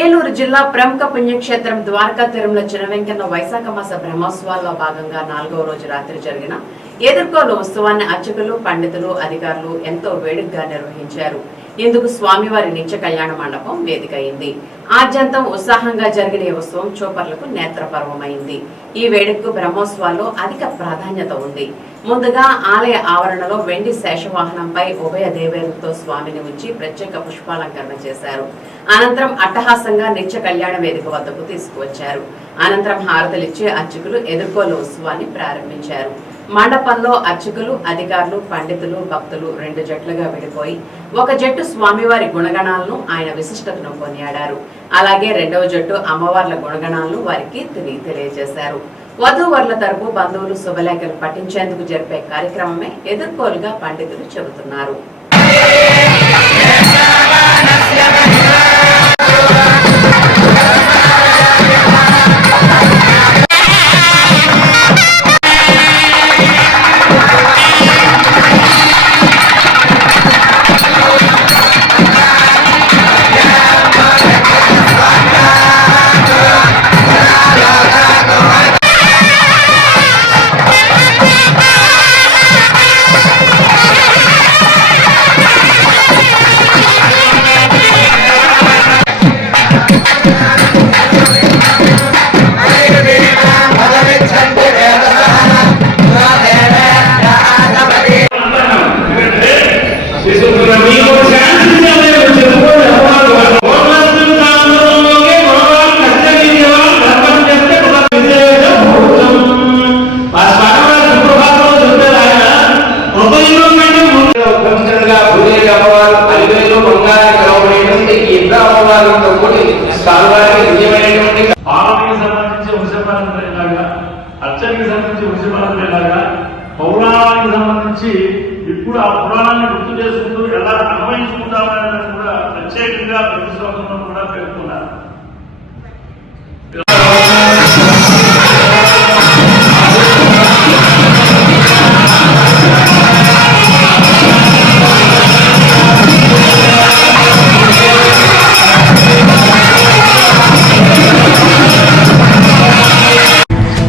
ఏలూరు జిల్లా ప్రముఖ పుణ్యక్షేత్రం ద్వారకా తిరుమల చినవెంకన్న వైశాఖ మాస బ్రహ్మోత్సవాల్లో భాగంగా 4వ రోజు రాత్రి జరిగిన ఎదుర్కోలు ఉత్సవాన్ని అర్చకులు, పండితులు, అధికారులు ఎంతో వేడుకగా నిర్వహించారు. ఇందుకు స్వామివారి నిత్య కళ్యాణ మండపం వేదిక అయింది. ఆద్యంతం ఉత్సాహంగా జరిగిన ఈ ఉత్సవం చూపర్లకు నేత్రపర్వమైంది. ఈ వేడుకకు బ్రహ్మోత్సవాల్లో అధిక ప్రాధాన్యత ఉంది. ముందుగా ఆలయ ఆవరణలో వెండి శేషవాహనంపై ఉభయ దేవేరులతో స్వామిని ఉంచి ప్రత్యేక పుష్పాలంకరణ చేశారు. అనంతరం అట్టహాసంగా నిత్య కళ్యాణ వేదిక వద్దకు తీసుకువచ్చారు. అనంతరం హారతలిచ్చి అర్చకులు ఎదుర్కోలు ఉత్సవాన్ని ప్రారంభించారు. మండపంలో అర్చకులు, అధికారులు, పండితులు, భక్తులు 2 జట్లుగా విడిపోయి ఒక జట్టు స్వామివారి గుణగణాలను, ఆయన విశిష్టతను కొనియాడారు. అలాగే 2వ జట్టు అమ్మవార్ల గుణగణాలను వారికి తెలియజేశారు. వధూవరుల తరపు బంధువులు శుభలేఖలు పఠించేందుకు జరిపే కార్యక్రమమే ఎదుర్కోలుగా పండితులు చెబుతున్నారు. అర్చనకి సంబంధించి ఉత్సవాలలాగా పౌరాణానికి సంబంధించి ఇప్పుడు ఆ పురాణాన్ని గుర్తు చేసుకుంటూ ఎలా అన్వయించుకుంటామని కూడా ప్రత్యేకంగా ప్రతి సంవత్సరంలో కూడా పేర్కొన్నారు.